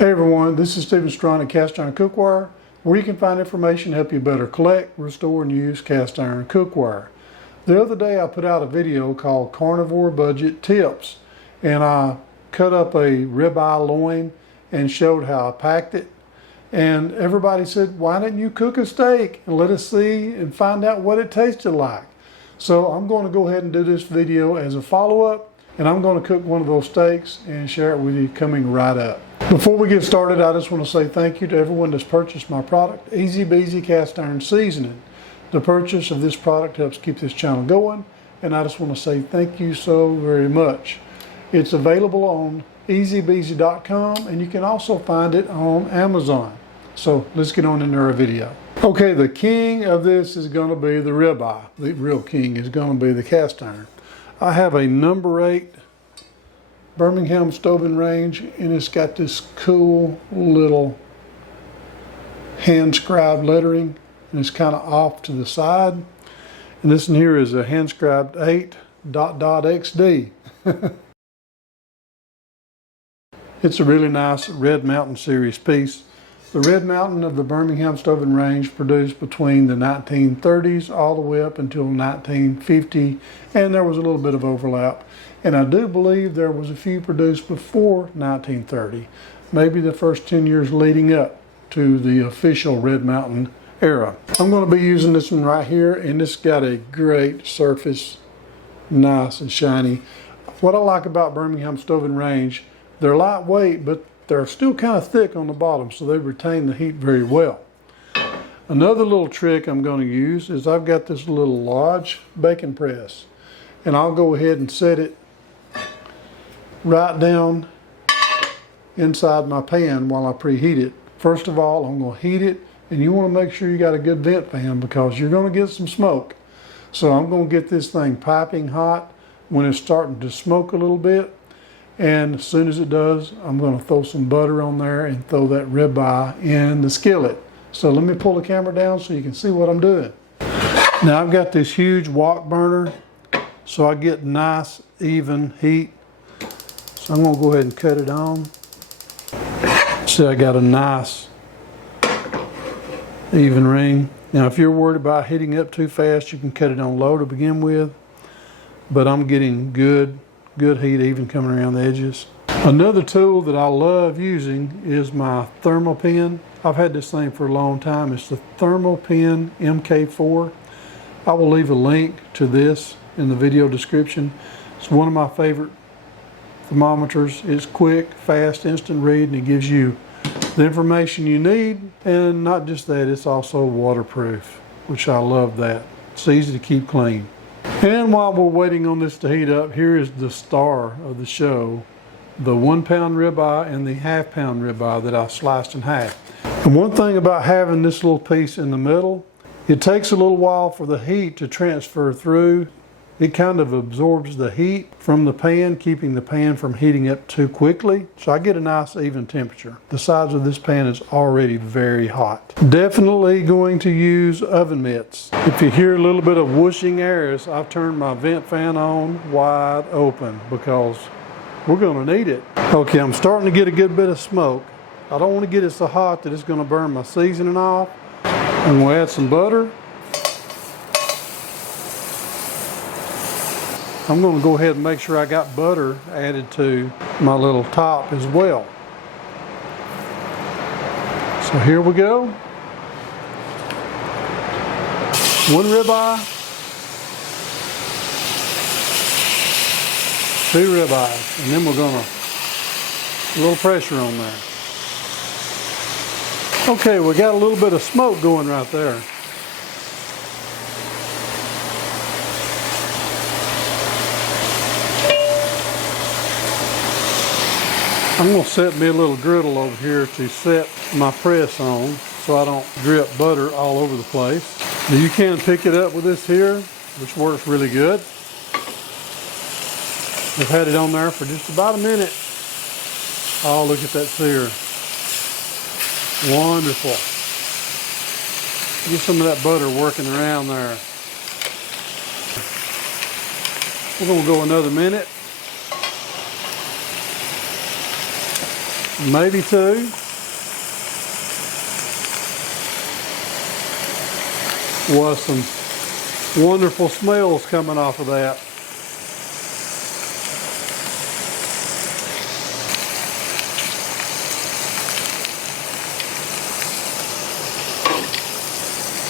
Hey everyone, this is Stephen Strong at Cast Iron Cookware, where you can find information to help you better collect, restore, and use cast iron cookware. The other day I put out a video called Carnivore Budget Tips, and I cut up a ribeye loin and showed how I packed it. And everybody said, why didn't you cook a steak and let us see and find out what it tasted like? So I'm going to go ahead and do this video as a follow-up, and I'm going to cook one of those steaks and share it with you coming right up. Before we get started, I just want to say thank you to everyone that's purchased my product, Easy Beezy Cast Iron Seasoning. The purchase of this product helps keep this channel going, and I just want to say thank you so very much. It's available on easybeezy.com, and you can also find it on Amazon. So let's get on into our video. Okay, the king of this is going to be the ribeye. The real king is going to be the cast iron. I have a number 8 Birmingham stove and range, and it's got this cool little hand scribed lettering, and it's kind of off to the side. And this one here is a hand scribed 8.xd. It's a really nice Red Mountain series piece. The Red Mountain of the Birmingham stove and range produced between the 1930s all the way up until 1950, and there was a little bit of overlap. And I do believe there was a few produced before 1930, maybe the first 10 years leading up to the official Red Mountain era. I'm going to be using this one right here, and it's got a great surface, nice and shiny. What I like about Birmingham stove and range, they're lightweight, but they're still kind of thick on the bottom, so they retain the heat very well. Another little trick I'm going to use is I've got this little Lodge bacon press, and I'll go ahead and set it right down inside my pan while I preheat it. First of all, I'm going to heat it, and you want to make sure you got a good vent fan because you're going to get some smoke. So I'm going to get this thing piping hot when it's starting to smoke a little bit. And as soon as it does, I'm going to throw some butter on there and throw that ribeye in the skillet. So let me pull the camera down so you can see what I'm doing. Now I've got this huge wok burner, so I get nice even heat. So I'm going to go ahead and cut it on. See, I got a nice even ring. Now if you're worried about heating up too fast, you can cut it on low to begin with. But I'm getting good heat even coming around the edges. Another tool that I love using is my Thermapen. I've had this thing for a long time. It's the Thermapen Mk4. I will leave a link to this in the video description. It's one of my favorite thermometers. It's quick, fast, instant read, and it gives you the information you need. And not just that, it's also waterproof, which I love that. It's easy to keep clean. And while we're waiting on this to heat up, here is the star of the show, the 1 pound ribeye and the ½ pound ribeye that I sliced in half. And one thing about having this little piece in the middle, it takes a little while for the heat to transfer through. It kind of absorbs the heat from the pan, keeping the pan from heating up too quickly. So I get a nice even temperature. The sides of this pan is already very hot. Definitely going to use oven mitts. If you hear a little bit of whooshing airs, I've turned my vent fan on wide open because we're going to need it. Okay, I'm starting to get a good bit of smoke. I don't want to get it so hot that it's going to burn my seasoning off. I'm going to add some butter. I'm going to go ahead and make sure I got butter added to my little top as well. So here we go. 1 ribeye, 2 ribeyes, and then we're going to, a little pressure on there. Okay, we got a little bit of smoke going right there. I'm going to set me a little griddle over here to set my press on so I don't drip butter all over the place. Now you can pick it up with this here, which works really good. I've had it on there for just about a minute. Oh, look at that sear. Wonderful. Get some of that butter working around there. We're going to go another minute. maybe 2. Was some wonderful smells coming off of that.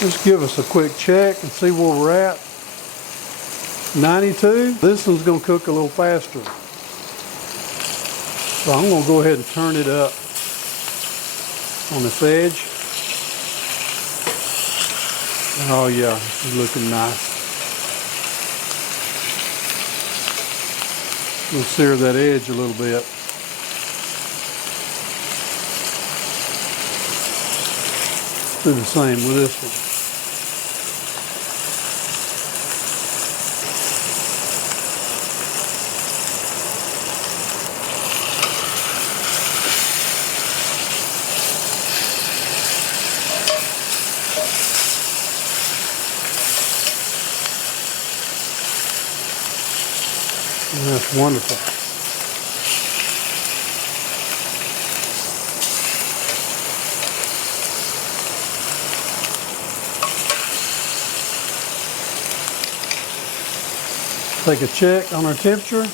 Just give us a quick check and see where we're at. 92. This one's going to cook a little faster. So I'm going to go ahead and turn it up on this edge. Oh yeah, this is looking nice. We'll sear that edge a little bit. Do the same with this one. That's wonderful. Take a check on our temperature.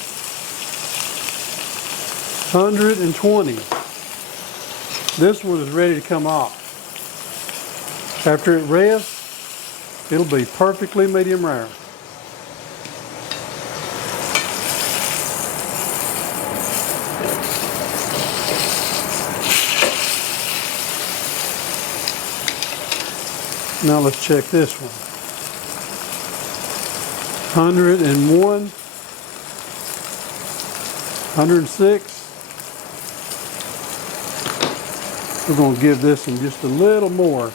120. This one is ready to come off. After it rests, it'll be perfectly medium rare. Now let's check this one. 101, 106. We're going to give this one just a little more.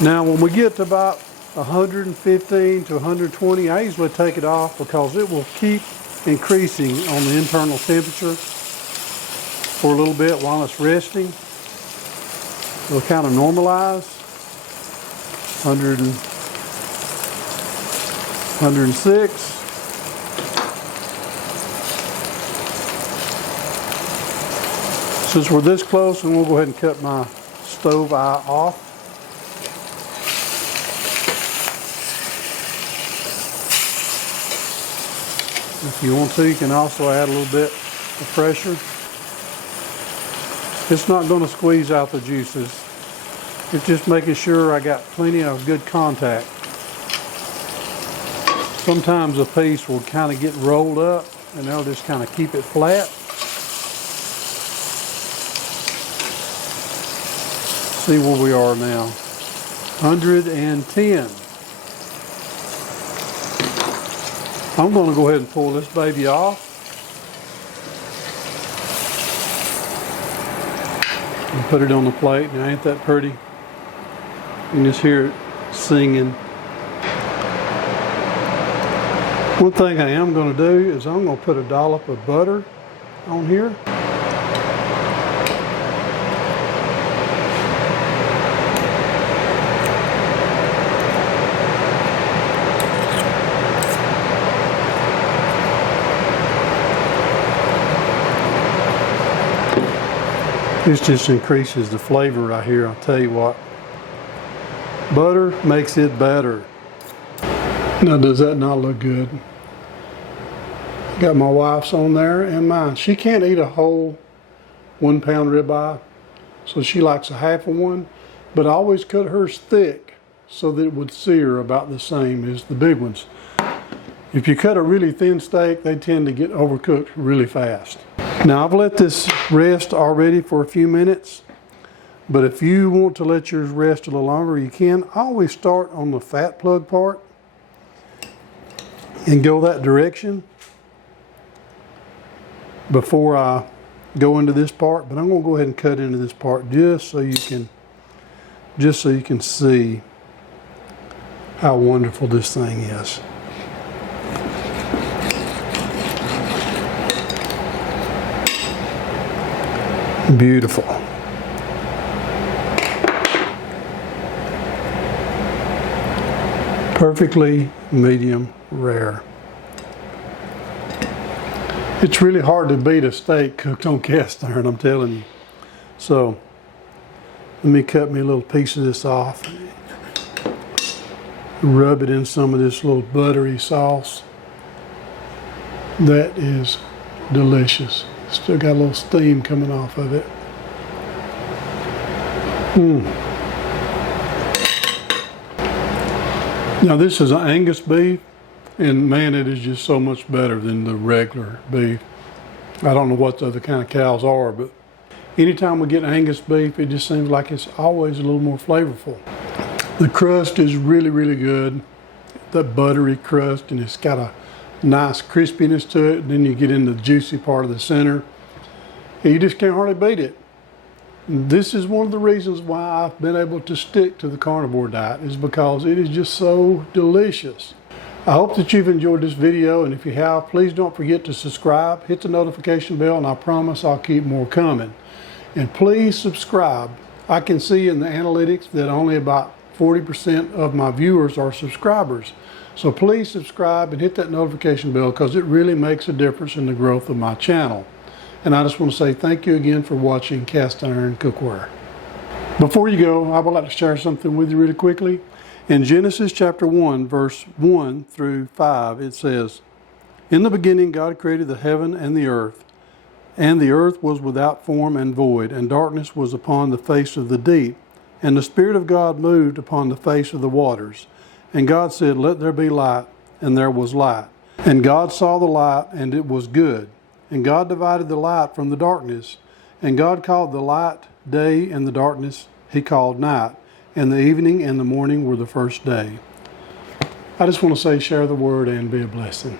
Now when we get to about 115 to 120, I usually take it off because it will keep increasing on the internal temperature for a little bit while it's resting. It'll kind of normalize. 106. Since we're this close, and we'll go ahead and cut my stove eye off. If you want to, you can also add a little bit of pressure. It's not going to squeeze out the juices. It's just making sure I got plenty of good contact. Sometimes a piece will kind of get rolled up and they'll just kind of keep it flat. See where we are now. 110. I'm going to go ahead and pull this baby off. And put it on the plate. Now ain't that pretty? You can just hear it singing. One thing I am going to do is I'm going to put a dollop of butter on here. This just increases the flavor right here. I'll tell you what. Butter makes it better. Now, does that not look good? Got my wife's on there and mine. She can't eat a whole 1 pound ribeye, so she likes a half of one. But I always cut hers thick so that it would sear about the same as the big ones. If you cut a really thin steak, they tend to get overcooked really fast. Now I've let this rest already for a few minutes, but if you want to let yours rest a little longer, you can. I always start on the fat plug part and go that direction before I go into this part, but I'm going to go ahead and cut into this part just so you can see how wonderful this thing is. Beautiful. Perfectly medium rare. It's really hard to beat a steak cooked on cast iron, I'm telling you. So let me cut me a little piece of this off. Rub it in some of this little buttery sauce. That is delicious. Still got a little steam coming off of it. Now this is an Angus beef, and man, it is just so much better than the regular beef. I don't know what the other kind of cows are, but anytime we get Angus beef, it just seems like it's always a little more flavorful. The crust is really, really good. That buttery crust, and it's got a nice crispiness to it. And then you get in the juicy part of the center. And you just can't hardly beat it. And this is one of the reasons why I've been able to stick to the carnivore diet, is because it is just so delicious. I hope that you've enjoyed this video, and if you have, please don't forget to subscribe, hit the notification bell, and I promise I'll keep more coming. And please subscribe. I can see in the analytics that only about 40% of my viewers are subscribers. So please subscribe and hit that notification bell, because it really makes a difference in the growth of my channel. And I just want to say thank you again for watching Cast Iron Cookware. Before you go, I would like to share something with you really quickly. In Genesis chapter 1, verse 1 through 5, it says, "In the beginning God created the heaven and the earth was without form and void, and darkness was upon the face of the deep. And the Spirit of God moved upon the face of the waters. And God said, Let there be light, and there was light. And God saw the light, and it was good. And God divided the light from the darkness. And God called the light day, and the darkness He called night. And the evening and the morning were the first day." I just want to say, share the word and be a blessing.